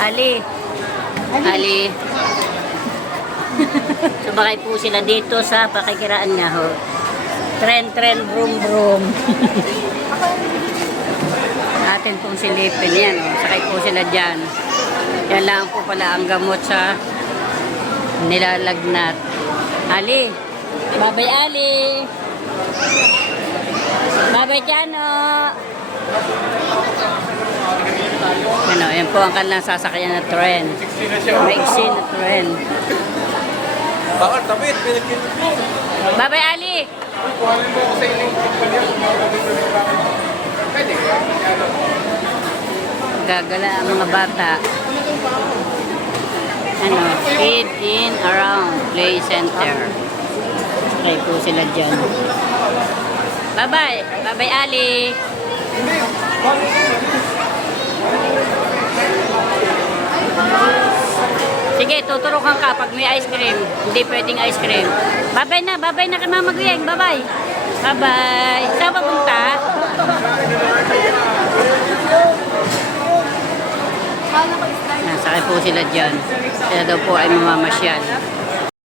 Ali. Ali. Sumakay po sila dito sa pakikiraan nga ho. Tren, vroom, vroom. Atin pong silipin yan. Oh. Sakay po sila dyan. Yan lang po pala ang gamot sa nilalagnat. Ali. Babay Ali. Babay Jano. Ano, yan po ang kanilang sasakyan na tren. Maiksi na tren. Bakit? Tapit. Babay Ali. Gagala ang mga bata. Ano, Kid in Around Play Center. Sakay po sila dyan. Bye-bye. Bye-bye, Ali. Sige, tuturukan ka pag may ice cream. Hindi pwedeng ice cream. Bye-bye na kay Mama Guyeng. Bye-bye. Bye-bye. Saan ba punta? Nasakay po sila dyan. Kaya daw po ay mamamasyal.